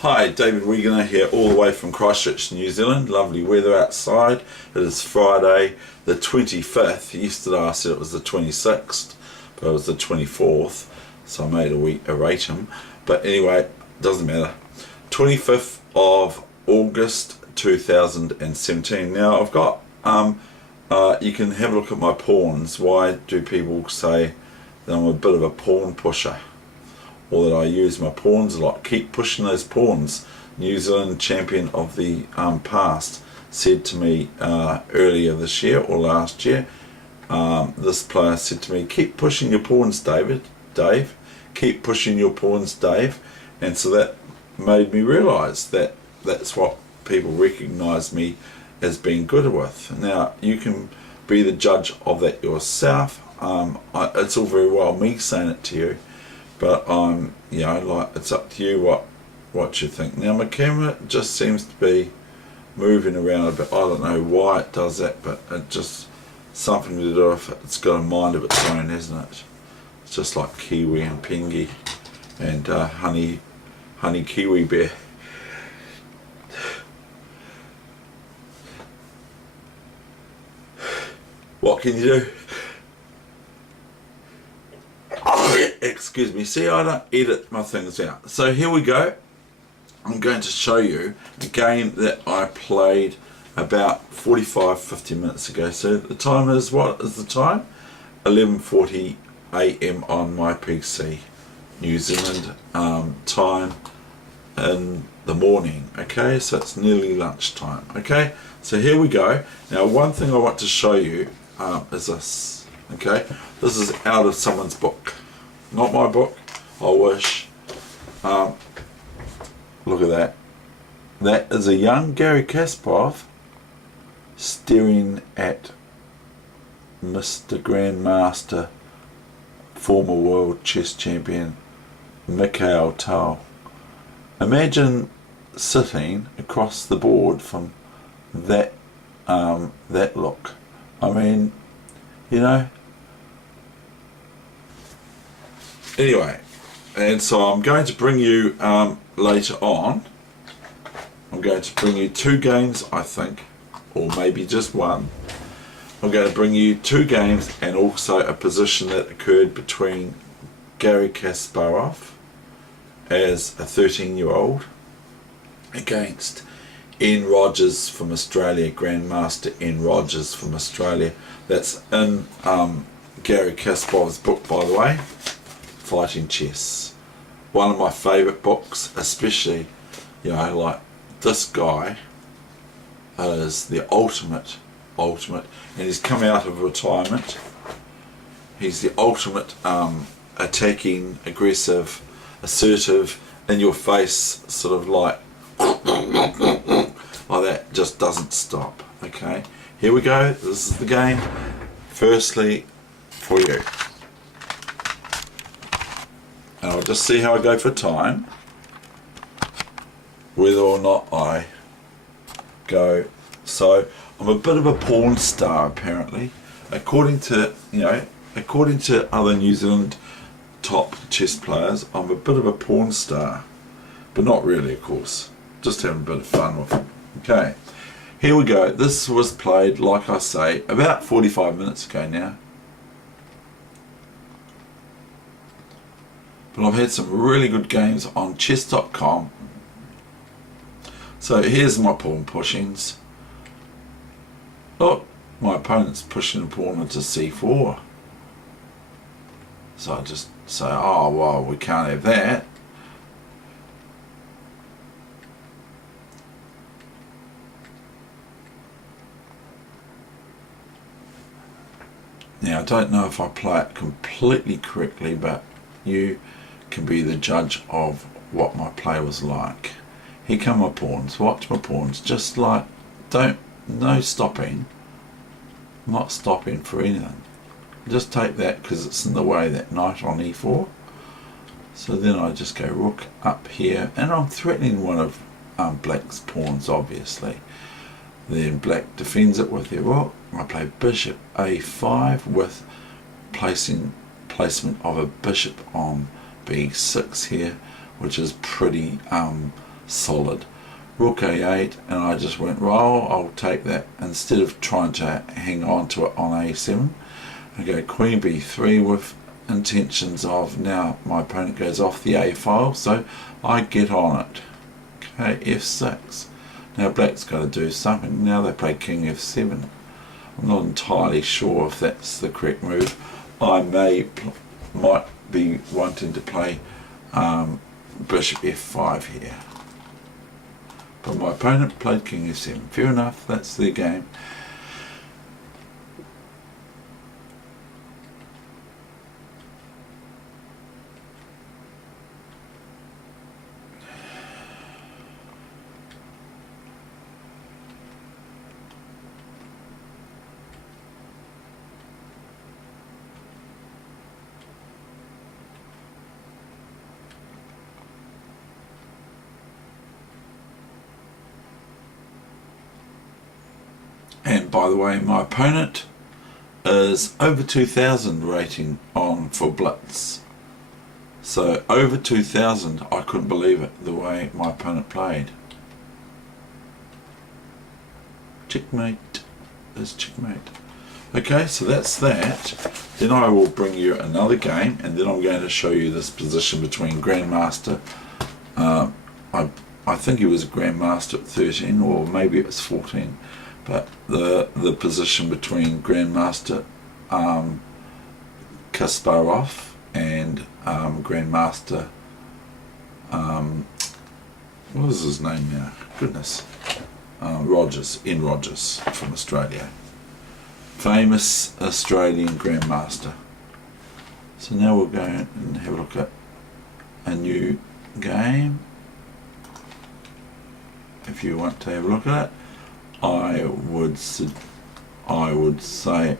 Hi, David Weegenaar here, all the way from Christchurch, New Zealand. Lovely weather outside. It is Friday the 25th. Yesterday I said it was the 26th, but it was the 24th, so I made a erratum. But anyway, doesn't matter. 25th of August 2017. Now I've got, you can have a look at my pawns. Why do people say that I'm a bit of a pawn pusher? Or that I use my pawns a lot. Keep pushing those pawns. New Zealand champion of the past said to me earlier this year or last year, this player said to me, keep pushing your pawns, Dave. Keep pushing your pawns, Dave. And so that made me realise that that's what people recognise me as being good with. Now, you can be the judge of that yourself. It's all very well me saying it to you, but it's up to you what you think. Now my camera just seems to be moving around a bit. I don't know why it does that, but it just something to do with it. It's got a mind of its own, hasn't it? It's just like Kiwi and Pingy and honey Kiwi Bear. What can you do? Excuse me, see, I don't edit my things out. So here we go. I'm going to show you a game that I played about 45-50 minutes ago. So the time is, what is the time? 11:40 AM on my PC, New Zealand time in the morning. Okay, so it's nearly lunchtime. Okay, so here we go. Now one thing I want to show you is this. Okay, this is out of someone's book. Not my book, I wish. Look at that. That is a young Garry Kasparov staring at Mr. Grandmaster, former world chess champion Mikhail Tal. Imagine sitting across the board from that look. I mean, you know. Anyway, and so I'm going to bring you later on, I'm going to bring you two games, I think, or maybe just one. I'm going to bring you two games and also a position that occurred between Garry Kasparov as a 13-year-old against Ian Rogers from Australia, Grandmaster Ian Rogers from Australia. That's in Garry Kasparov's book, by the way, Fighting Chess. One of my favourite books, especially, you know, like this guy is the ultimate, and he's come out of retirement. He's the ultimate attacking, aggressive, assertive, in your face, sort of like that, just doesn't stop. Okay, here we go. This is the game. Firstly, for you. And I'll just see how I go for time, whether or not I go. So I'm a bit of a porn star apparently, according to other New Zealand top chess players. I'm a bit of a porn star, but not really, of course. Just having a bit of fun with it. Okay, here we go. This was played, like I say, about 45 minutes ago now. But I've had some really good games on chess.com. So here's my pawn pushings. Look, my opponent's pushing a pawn into c4. So I just say, oh well, we can't have that. Now I don't know if I play it completely correctly, but you can be the judge of what my play was like. Here come my pawns. Watch my pawns. Just like, no stopping. I'm not stopping for anything. Just take that because it's in the way, that knight on e4. So then I just go rook up here, and I'm threatening one of black's pawns, obviously. Then black defends it with their rook. I play bishop a5 with placement of a bishop on b6 here, which is pretty solid. Rook a8, and I just went, well, I'll take that. Instead of trying to hang on to it on a7, I go queen b3 with intentions of, now my opponent goes off the a file, so I get on it. Okay, f6. Now black's got to do something. Now they play king f7. I'm not entirely sure if that's the correct move. I might be wanting to play bishop f5 here. But my opponent played king f7. Fair enough, that's their game. And by the way, my opponent is over 2,000 rating on for Blitz. So over 2,000, I couldn't believe it, the way my opponent played. Checkmate is checkmate. Okay, so that's that. Then I will bring you another game, and then I'm going to show you this position between Grandmaster. I think he was a Grandmaster at 13, or maybe it was 14. But the position between Grandmaster Kasparov and Grandmaster, what was his name now? Goodness, Rogers, N. Rogers from Australia, famous Australian Grandmaster. So now we'll go and have a look at a new game. If you want to have a look at it. I would say,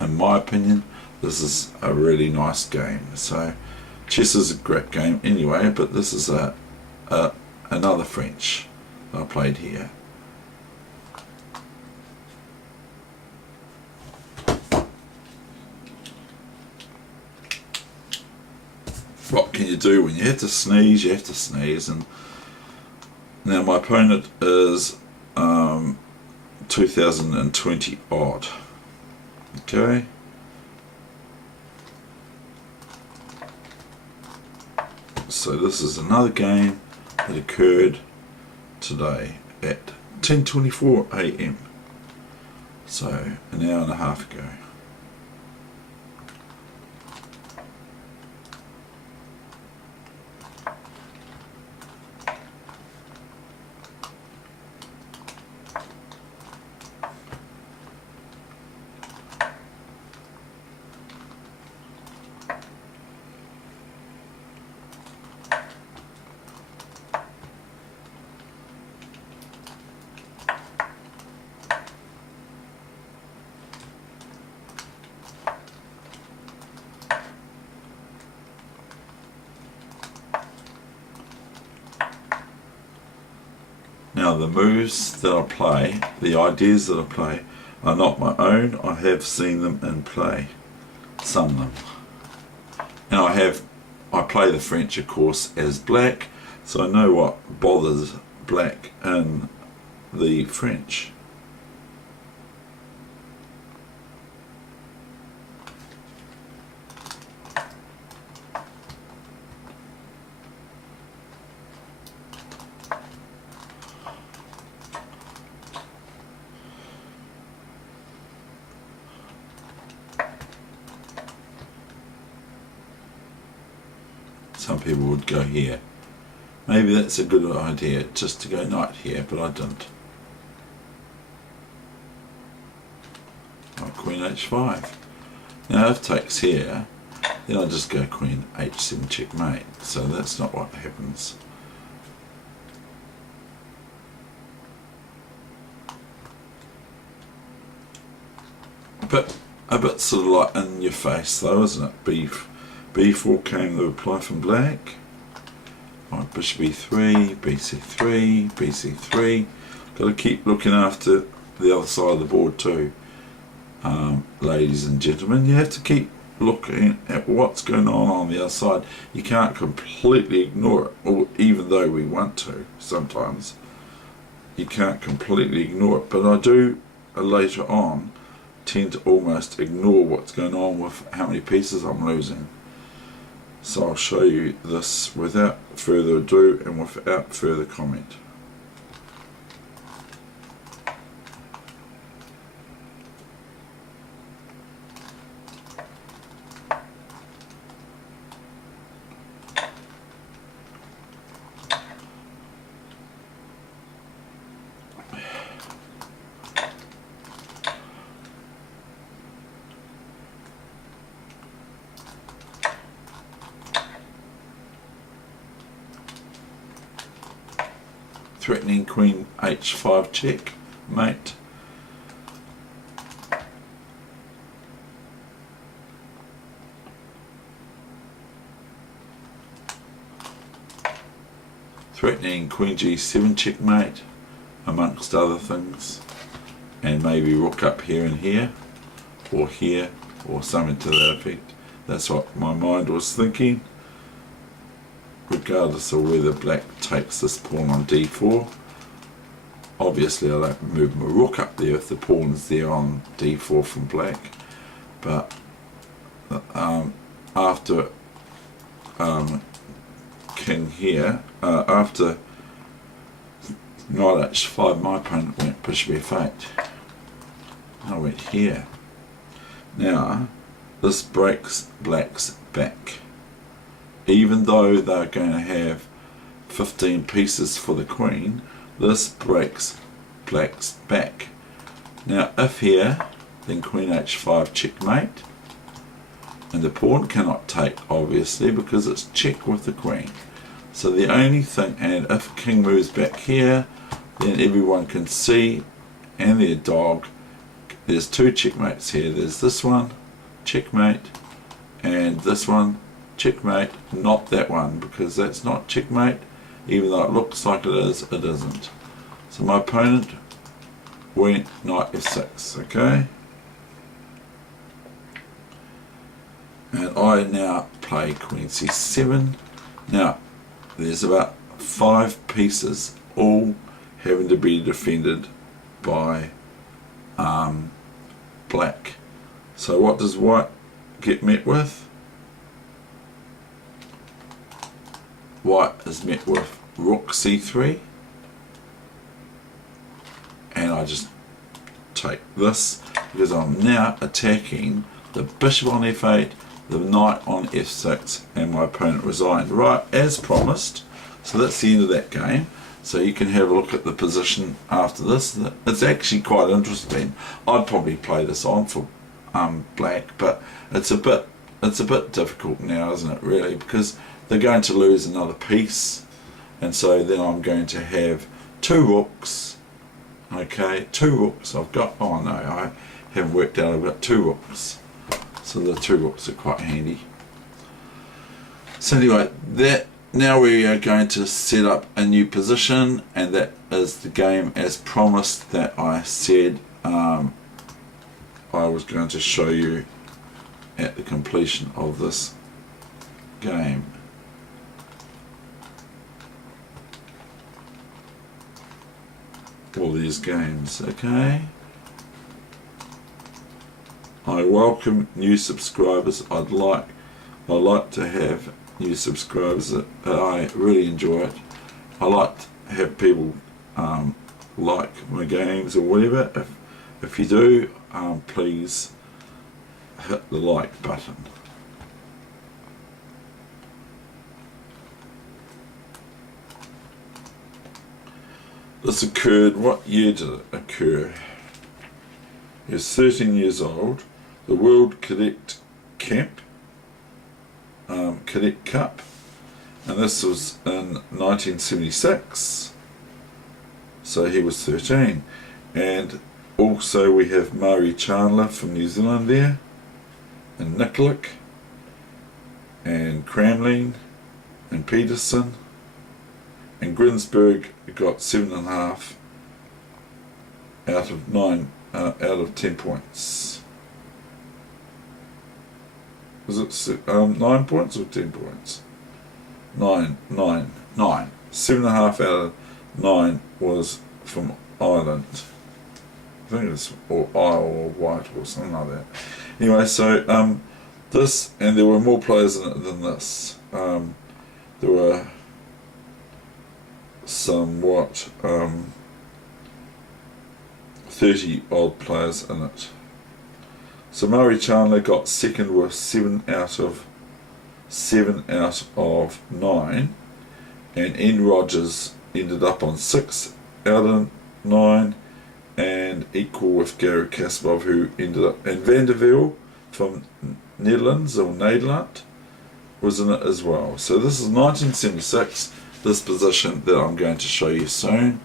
in my opinion, this is a really nice game. So chess is a great game anyway, but this is another French that I played here. What can you do when you have to sneeze? You have to sneeze. And now my opponent is 2020 odd. Okay. So this is another game that occurred today at 10:24 AM. So an hour and a half ago. Now the moves that I play, the ideas that I play, are not my own. I have seen them in play, some of them. And I play the French, of course, as black, so I know what bothers black in the French. Some people would go here. Maybe that's a good idea, just to go knight here, but I didn't. Right, queen h5. Now if takes here, then I'll just go queen h7 checkmate. So that's not what happens. But a bit sort of like in your face though, isn't it? B4 came the reply from black. Right, bishop e3, bc3, bc3. Got to keep looking after the other side of the board too, ladies and gentlemen. You have to keep looking at what's going on the other side. You can't completely ignore it, or even though we want to sometimes. You can't completely ignore it, but I do later on tend to almost ignore what's going on with how many pieces I'm losing. So I'll show you this without further ado and without further comment. Threatening queen h5 check, mate. Threatening queen g7 checkmate, amongst other things. And maybe rook up here and here, or something to that effect. That's what my mind was thinking. Regardless of whether black takes this pawn on d4. Obviously I don't move my rook up there if the pawn's there on d4 from black, but after king here, after knight h5, my opponent went bishop f8. I went here. Now this breaks black's back. Even though they're going to have 15 pieces for the queen, this breaks black's back. Now if here, then queen h5 checkmate, and the pawn cannot take obviously because it's check with the queen. So the only thing, and if king moves back here, then everyone can see, and their dog, there's two checkmates here. There's this one, checkmate, and this one, checkmate, not that one, because that's not checkmate. Even though it looks like it is, it isn't. So my opponent went knight f6, okay? And I now play queen c7. Now, there's about 5 pieces, all having to be defended by black. So what does white get met with? White is met with rook c3, and I just take this because I'm now attacking the bishop on f8, the knight on f6, and my opponent resigned, right, as promised. So that's the end of that game. So you can have a look at the position after this. It's actually quite interesting. I'd probably play this on for black, but it's a bit difficult now, isn't it, really, because they're going to lose another piece, and so then I'm going to have 2 rooks. Okay, 2 rooks. I've got, oh no, I haven't worked out, I've got 2 rooks. So the 2 rooks are quite handy. So anyway, now we are going to set up a new position, and that is the game as promised that I said I was going to show you at the completion of this game. All these games, okay? I welcome new subscribers. I like to have new subscribers. I really enjoy it. I like to have people like my games or whatever. If you do, please hit the like button. This occurred, what year did it occur? He was 13 years old. The World Cadet Camp, Cadet Cup, and this was in 1976. So he was 13. And also we have Murray Chandler from New Zealand there, and Nikolic, and Cramlin, and Peterson, and Grinsberg got 7.5 out of 10 points. Was it 9 points or 10 points? 9. 7.5 out of 9 was from Ireland. I think it's or Isle or White or something like that. Anyway, so this, and there were more players in it than this. There were somewhat 30 odd players in it. So Murray Chandler got second with 7 out of 9, and Ian Rogers ended up on 6 out of 9, and equal with Gary Kasparov, who ended up, and Van der Velde from Netherlands or Nederland was in it as well. So this is 1976, this position that I'm going to show you soon.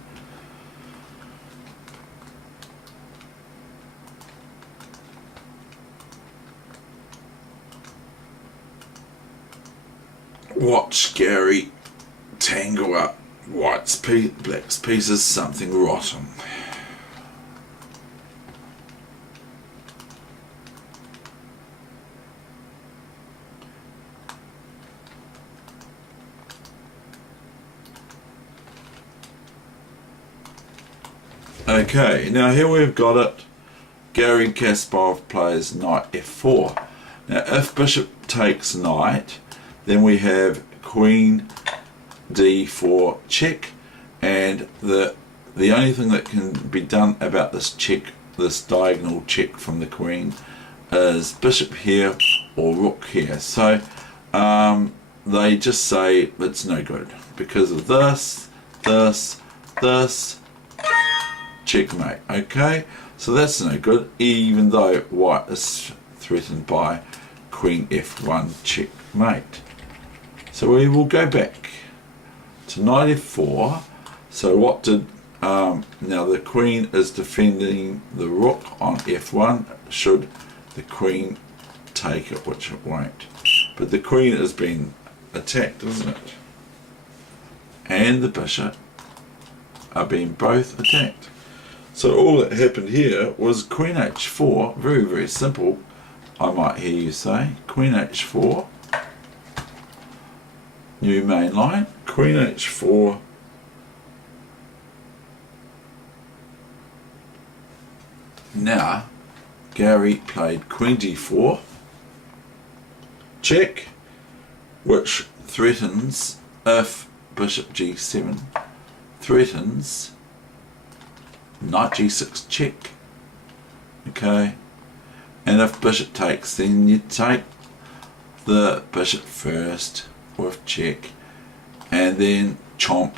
Watch Gary tangle up white's black's pieces, something rotten. Okay, now here we've got it. Gary Kasparov plays knight f4. Now if bishop takes knight, then we have queen d4 check, and the only thing that can be done about this check, this diagonal check from the queen, is bishop here or rook here. So they just say it's no good because of this, checkmate. Okay, so that's no good, even though white is threatened by queen f1 checkmate. So we will go back to knight f4. So what did now the queen is defending the rook on f1 should the queen take it, which it won't, but the queen is being attacked, isn't it? And the bishop are being both attacked. So all that happened here was queen h4, very, very simple, I might hear you say. Queen h4, new main line, queen h4, now Gary played queen d4, check, which threatens, if bishop g7 threatens, knight g6 check. Okay, and if bishop takes, then you take the bishop first with check, and then chomp,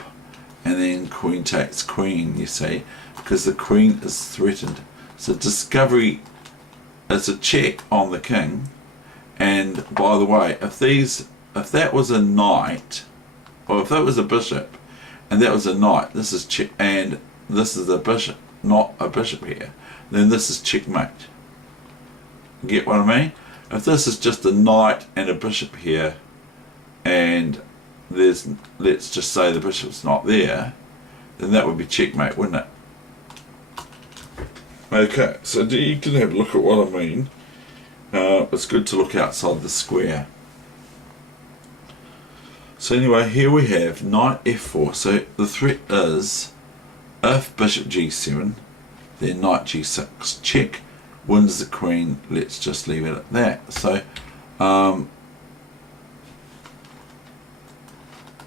and then queen takes queen, you see, because the queen is threatened. So discovery is a check on the king. And by the way, if that was a knight, or if that was a bishop and that was a knight, this is check, and this is a bishop, not a bishop here, then this is checkmate. Get what I mean? If this is just a knight and a bishop here, and there's, let's just say the bishop's not there, then that would be checkmate, wouldn't it? Okay, so you can have a look at what I mean. It's good to look outside the square. So anyway, here we have knight f4. So the threat is, if bishop g7, then knight g6 check, wins the queen. Let's just leave it at that. So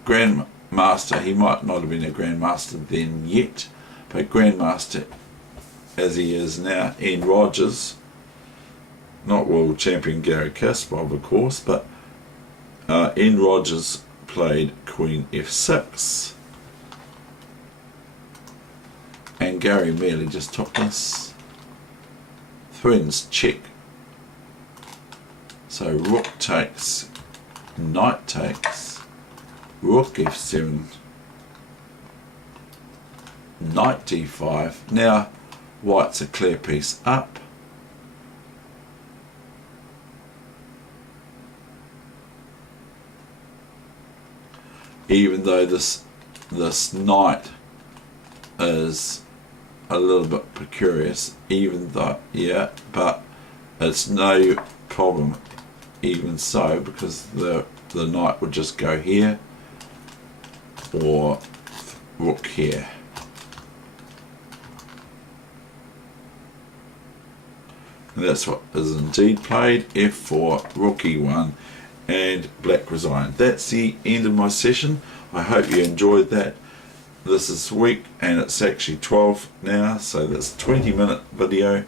grandmaster, he might not have been a grandmaster then yet, but grandmaster as he is now, Ian Rogers, not world champion Gary Kasparov of course, but Ian Rogers played queen f6, and Gary merely just took this, threatens check, so rook takes, knight takes, rook f7, knight d5. Now white's a clear piece up, even though this knight is a little bit precarious, even though, yeah, but it's no problem even so, because the knight would just go here or rook here. And that's what is indeed played. F4, rook e1, and black resigned. That's the end of my session. I hope you enjoyed that. This is week, and it's actually 12 now, so that's a 20-minute video,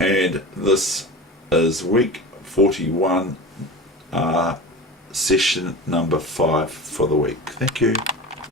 and this is week 41, session number 5 for the week. Thank you.